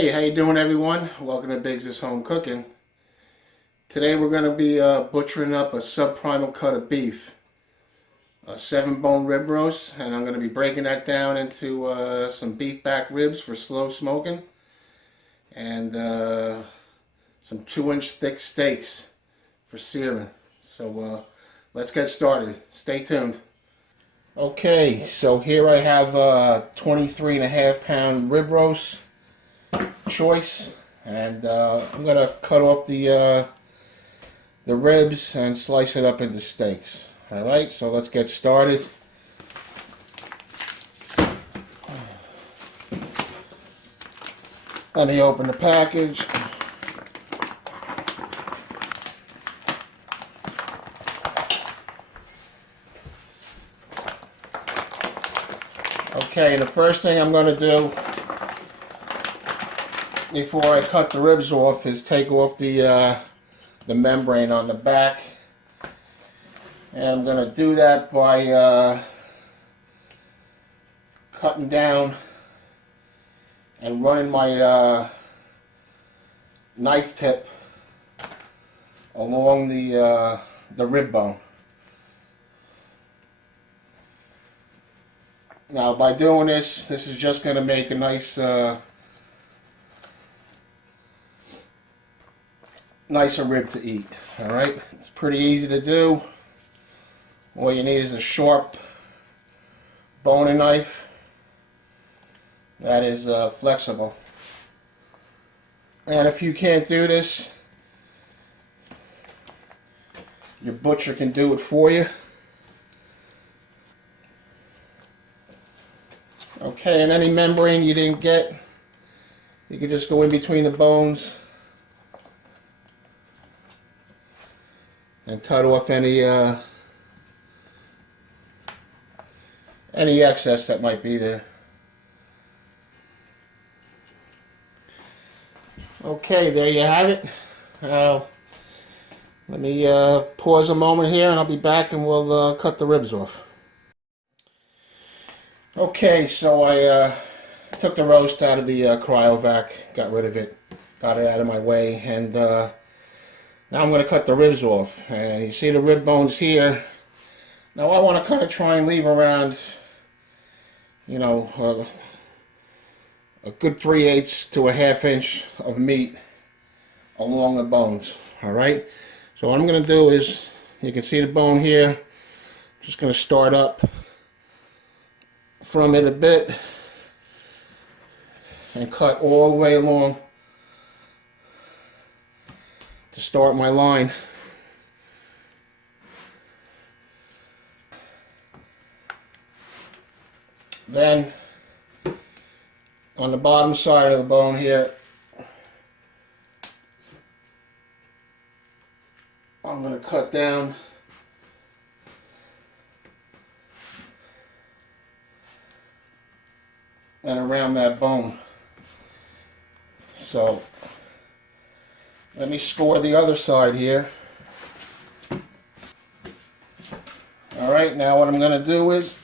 Hey, how you doing, everyone? Welcome to Biggs' Home Cooking. Today we're going to be butchering up a subprimal cut of beef, a 7-bone rib roast, and I'm going to be breaking that down into some beef back ribs for slow smoking, and some 2-inch thick steaks for searing. So let's get started. Stay tuned. Okay, so here I have a 23.5-pound rib roast choice, and I'm gonna cut off the ribs and slice it up into steaks. All right, so let's get started. Let me open the package. Okay, the first thing I'm gonna do before I cut the ribs off is take off the membrane on the back, and I'm going to do that by cutting down and running my knife tip along the rib bone. Now, by doing this is just going to make a nicer rib to eat. All right, it's pretty easy to do. All you need is a sharp boning knife that is flexible. And if you can't do this, your butcher can do it for you. Okay, and any membrane you didn't get, you can just go in between the bones and cut off any excess that might be there. Okay, there you have it. Let me pause a moment here, and I'll be back, and we'll cut the ribs off. Okay, so I took the roast out of the cryovac, got rid of it, got it out of my way, and now I'm going to cut the ribs off. And you see the rib bones here. Now I want to kind of try and leave around, you know, a good 3/8 to a 1/2 inch of meat along the bones. All right. So what I'm going to do is, you can see the bone here. Just going to start up from it a bit and cut all the way along to start my line. Then on the bottom side of the bone here, I'm going to cut down and around that bone. So let me score the other side here. All right, now what I'm going to do is,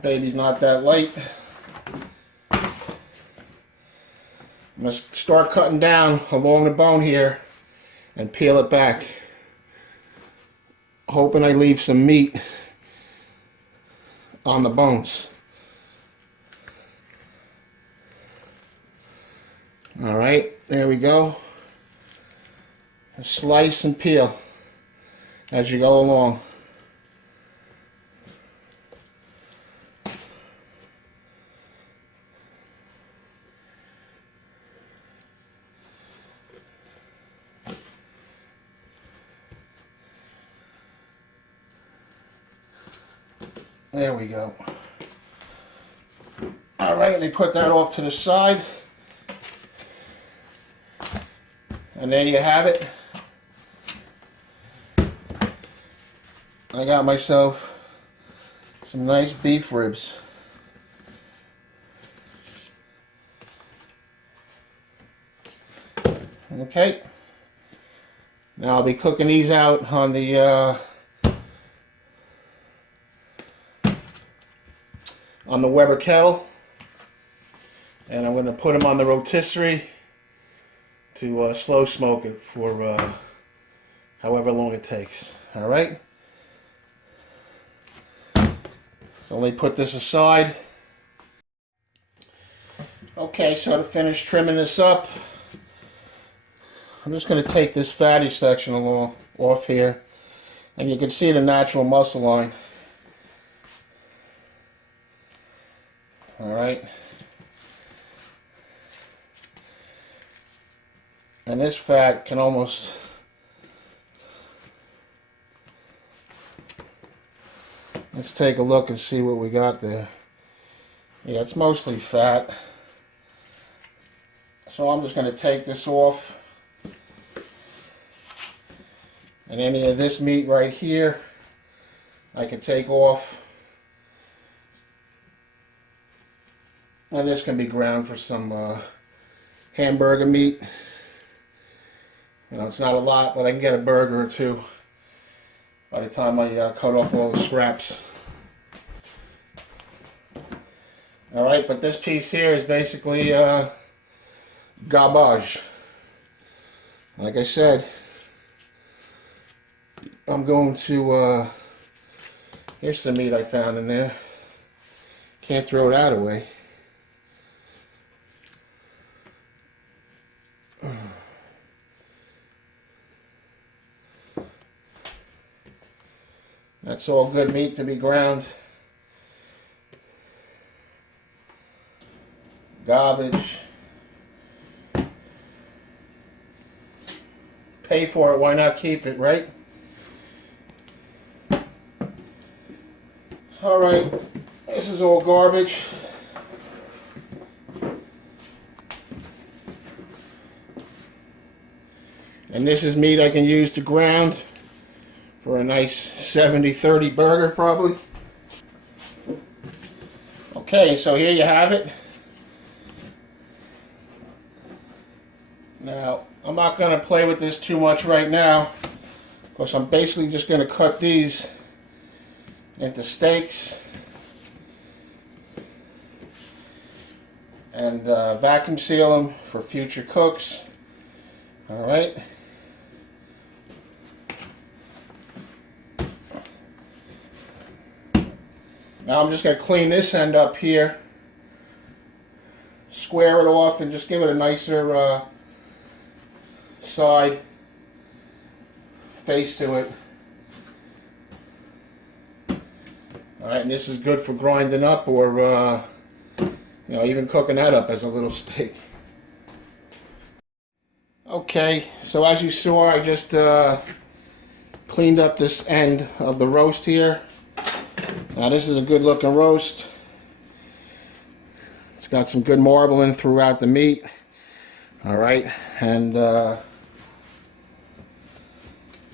baby's not that light. I'm going to start cutting down along the bone here and peel it back, hoping I leave some meat on the bones. All right, there we go. Slice and peel as you go along. There we go. All right, let me put that off to the side. And there you have it. I got myself some nice beef ribs. Okay. Now I'll be cooking these out on the on the Weber kettle. And I'm going to put them on the rotisserie to slow smoke it for however long it takes. Alright? So let me put this aside. Okay, so to finish trimming this up, I'm just going to take this fatty section off here. And you can see the natural muscle line. Alright. And this fat can almost... Let's take a look and see what we got there. Yeah, it's mostly fat. So I'm just going to take this off. And any of this meat right here, I can take off. And this can be ground for some hamburger meat. You know, it's not a lot, but I can get a burger or two by the time I cut off all the scraps. Alright, but this piece here is basically garbage. Like I said, I'm going to, here's some meat I found in there. Can't throw that away. That's all good meat to be ground. Garbage. Pay for it, why not keep it, right? Alright, this is all garbage. And this is meat I can use to ground for a nice 70-30 burger, probably. Okay, so here you have it. Now, I'm not going to play with this too much right now, because I'm basically just going to cut these into steaks and vacuum seal them for future cooks. Alright. Now I'm just going to clean this end up here, square it off, and just give it a nicer side face to it. Alright, and this is good for grinding up or you know, even cooking that up as a little steak. Okay, so as you saw, I just cleaned up this end of the roast here. Now this is a good looking roast. It's got some good marbling throughout the meat. Alright, and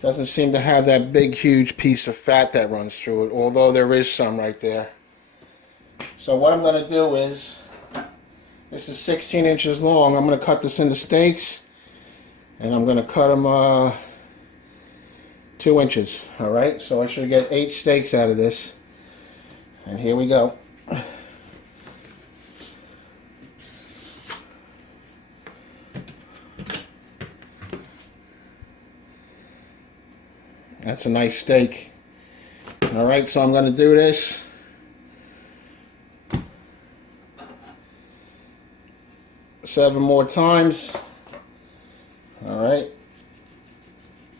doesn't seem to have that big huge piece of fat that runs through it, although there is some right there. So what I'm going to do is, this is 16 inches long. I'm going to cut this into steaks, and I'm going to cut them 2 inches. Alright, so I should get 8 steaks out of this. And here we go. That's a nice steak. Alright, so I'm going to do this. Seven more times. Alright.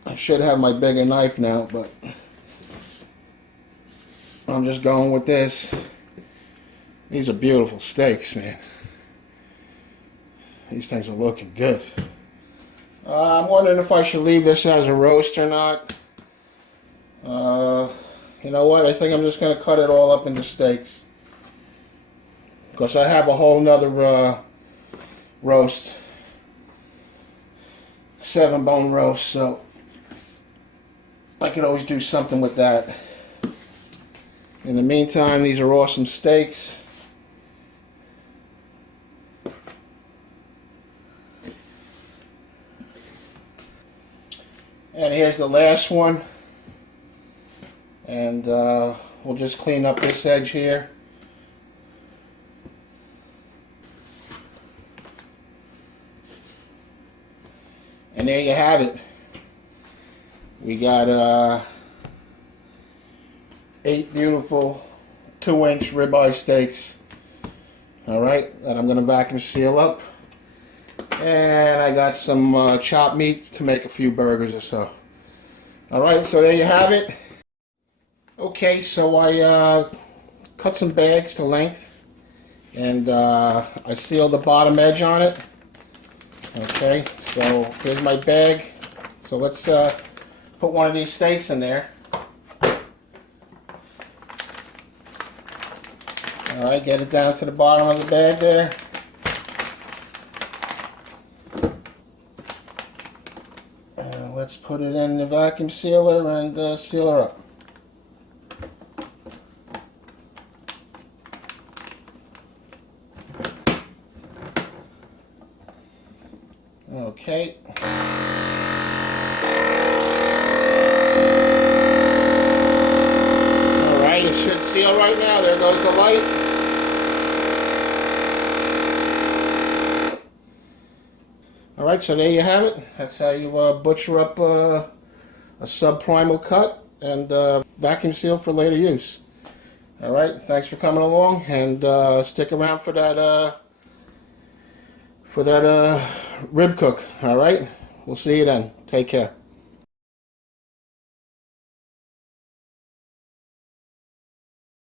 I should have my bigger knife now, but I'm just going with this. These are beautiful steaks, man. These things are looking good. I'm wondering if I should leave this as a roast or not. You know what? I think I'm just going to cut it all up into steaks. Because I have a whole nother roast. 7-bone roast, so I could always do something with that. In the meantime, these are awesome steaks. And here's the last one. And we'll just clean up this edge here. And there you have it. We got 8 beautiful 2-inch ribeye steaks. Alright, that I'm going to vacuum seal up. And I got some chopped meat to make a few burgers or so. Alright, so there you have it. Okay, so I cut some bags to length. And I sealed the bottom edge on it. Okay, so here's my bag. So let's put one of these steaks in there. Alright, get it down to the bottom of the bag there. And let's put it in the vacuum sealer and seal her up. Okay. Alright, it should seal right now. There goes the light. Alright, so there you have it. That's how you butcher up a subprimal cut and vacuum seal for later use. Alright, thanks for coming along, and stick around for that rib cook. Alright, we'll see you then. Take care.